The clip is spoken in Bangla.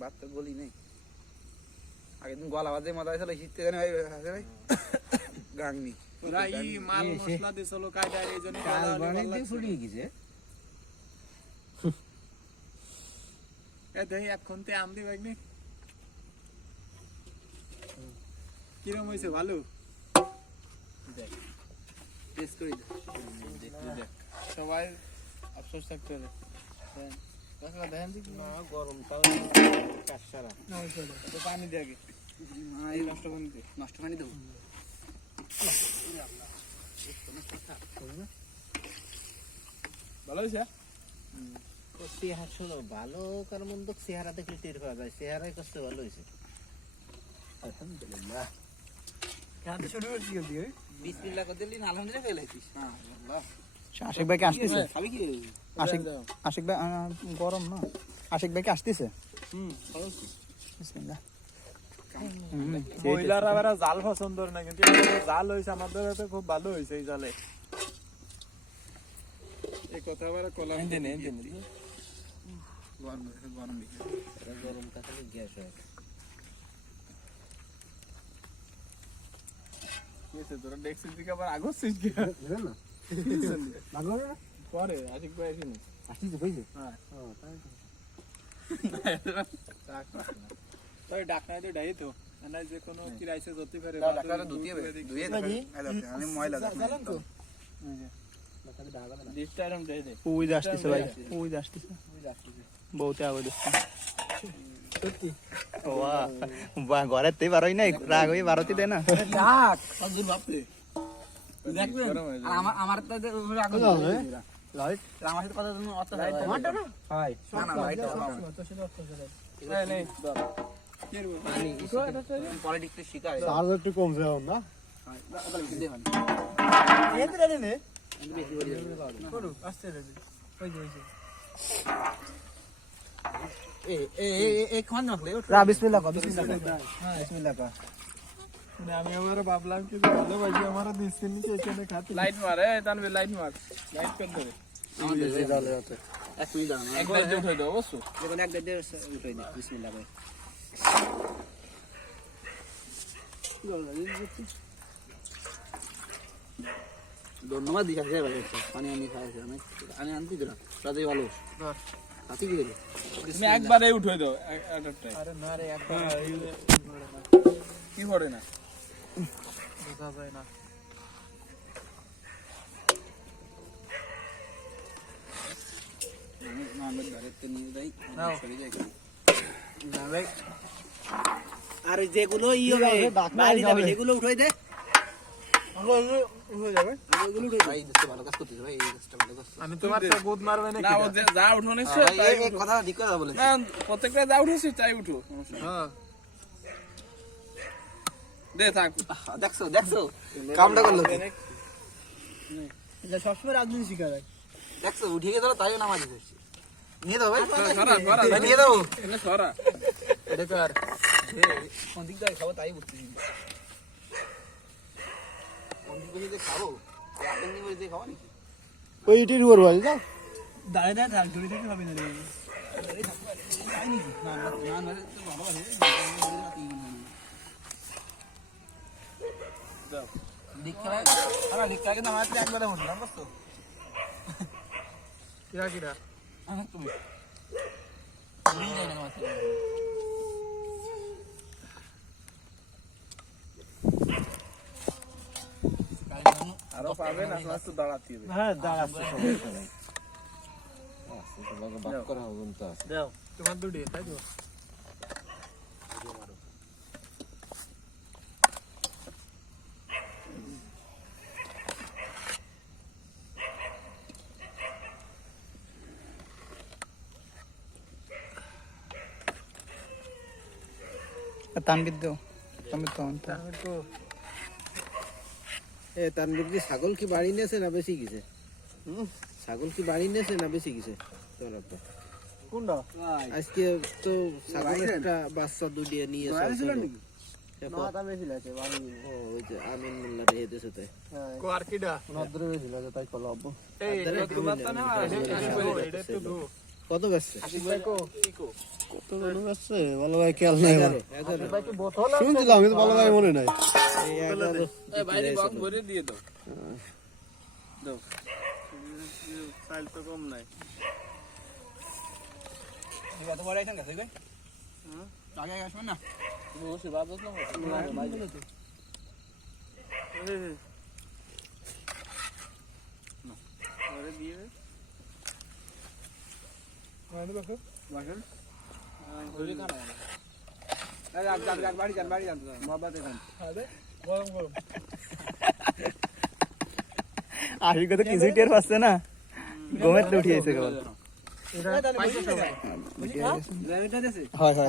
ভাত তো গলি নেই আগে দিন গলা বাজে মজা হয়েছিল শীতে জানি ভাই ভাই গাংনি রাই মাল মশলা দিছিল কায়দা এই জন্য কাল বানাইতে ফুরিয়ে গেছে এ দেই এখন তে আম দি ভাগনি কিরম হইছে ভালো দেখ টেস্ট করে দেখ সবাই আফসোস থাকতে হবে কাকা দেখেন দেখি না গরম তাও কাশারা না হইছে তো পানি দে আগে এই নষ্ট পানি দেবো ভালো হইছে চেহারা শোনো ভালো কার মন্দ চেহারা দেখলে টের পাওয়া যায় চেহারাই কষ্ট ভালো হয়েছে আলহামদুলিল্লাহ খাতে শুরু করছি জলদি বিসমিল্লাহ করে দিলি আলহামদুলিল্লাহ ফেলাইছিস হ্যাঁ আল্লাহ আশিক ভাই কে আসতেছে খাবি কি আশিক ভাই গরম না আশিক ভাই কে আসতেছে বিসমিল্লাহ বইলার আবার জাল পছন্দ না কিন্তু জাল হইছে আমাদের তো খুব ভালো হইছে এই জালে এই কথা আবার কলাম দেন গরম থাকলে গ্যাস হয় এসে তোরা ডেক্সির দিকে আবার আগো সিজ গিয়া না ভালো না পরে আশিক ভাই আসেনি আসতেছে কইছে হ্যাঁ ও তাই তাই ডাকনাই তো ডাই তো না যে কোনো কি রাইসে ধরতে পারে ডাক্তার ধুতিয়ে ধুয়ে আমি ময়লা জানেন তো তাহলে দাগা না ডিশটা আরাম দেই দে ওই আসতেছে ভাই ওই আসতেছে বহুতে আগে দেখছি সত্যি বাহ ঘরে তেই বারোই নাই রাগ হয়ে বারোতি দেয় না ডাক অজুর বাপরে দেখবেন আর আমার তো রাগ হবে লাইট আমার সাথে কথা তুমি অত টমেটো না হাই না না লাইট তো সেটা অর্থ করে নেই কি রে পানি পলিটিক্স শিখায় আর একটু কম যাও না এতে রে নে বেশি বলি করু আস্তে রে ওই যে এই খান রাখলে রা বিসমিল্লাহ কর হ্যাঁ বিসমিল্লাহ কর মানে আমি আবার ভাবলাম কি ভালো ভাই আমারও দিচ্ছে নিচে এখানে খাতে লাইট মার তানবীর লাইট মার লাইট কর ধরে আমাদের জালে আছে 1 মিনিট দাঁড়ান একবার যে উঠাই দাও অবশ্য দেখুন এক দেড় উঠাই দিই বিসমিল্লাহ করে ধন্যবাদ দিশা যায় ভাই পানি আমি খাইছি আমি আনতে দিলাম তাতে ভালো হাতি কি দিলে তুমি একবারে উঠাই দাও একটাই আরে না রে একবার কি করে না বোঝা যায় না আমি ডাইরেক্ট নিয়ে যাই সরে যাই না ভাই আর যেগুলো হবে বাইরে যাবে সেগুলো উঠাই দে হয়ে যাবে ওগুলো উঠাই ভাই দেখতে ভালো কাজ করতেছ ভাই এই কাজটা ভালো করছ আমি তোমার তো গুদ মারবে না ও যা উঠো নিছে তাই কথা ঠিক কথা বলে না প্রত্যেকটা যা উঠেছি তাই উঠো হ্যাঁ দে থাক দেখছো কামটা করলো এটা সবসময় রাজনীতি শিখা যায় দেখছো উঠিয়ে গেল তাইও নামাজ পড়ছি নিয়ে দাও ভাই সরা নিয়ে দাও এটা সরা এটা তো আর কোন দিক দিয়ে খাবো তাই বুঝতেছি কোন দিক দিয়ে খাবো আপনি নিয়ে দিয়ে খাবো নাকি ওইটির উপর বল যাও দাঁড়িয়ে দাঁড়িয়ে থাক ধরে থেকে হবে না রে তাই নাকি না না না তো ভালো আছে দাও দীক্ষা আরে দীক্ষা কে নামাজ পড়ে একবারে উঠলাম বস তো কিরা কিরা তুমি নিয়ে যাই না নামাজ আরো পাবে না ক্লাস তো দাঁড়াতে হবে হ্যাঁ দাঁড়াচ্ছে সমস্যা নাই আচ্ছা তোমাকে বাক করা হবে তো আছে দাও তোমার দুটি তাই তো তানবিদ দাও তানবিদ তো আমি তো এ তানবীর কি ছাগল কি বাড়ি নিয়েছে না বেশি গেছে ছাগল কি বাড়ি নিয়েছে না বেশি গেছে তোর আপা কোনটা আজকে তো ছাগল একটা বাচ্চা দুটিয়ে নিয়ে ছিল নাকি নটা বেশি লাগে বাড়ি ও ওই যে আমিন মোল্লা রেহেতেছে তাই কো আর কিডা নদ্র বেশি লাগে তাই কল আব্বু এই এটা তোমার তো না এটা তো দো কত বেচছে? আশিক ভাই কো কত গরু আছে ভালো ভাই খেয়াল নাই আমার 11 ভাই কি বোতল শুনছিলাম কিন্তু ভালো ভাই মনে নাই এই 11 এই বাইরে বক্স ভরে দিয়ে দাও দাও সাইল তো কম নাই কত বড় আইছেন গাছে কই আগে আগে আসবেন না তুমি বসে বাদ দাও না বাইরে ভরে দিয়ে মানে দেখো বসেন ভরে কানা আরে আপ যান বাড়ি যান মোহাম্মদ দেন আরে গরম গরম আশিক তো কিছুই টের পাচ্ছে না ঘুমের উঠিয়েছে কেবল এটা পয়সা সবাই বুঝি না এটা দেছে হয় হয়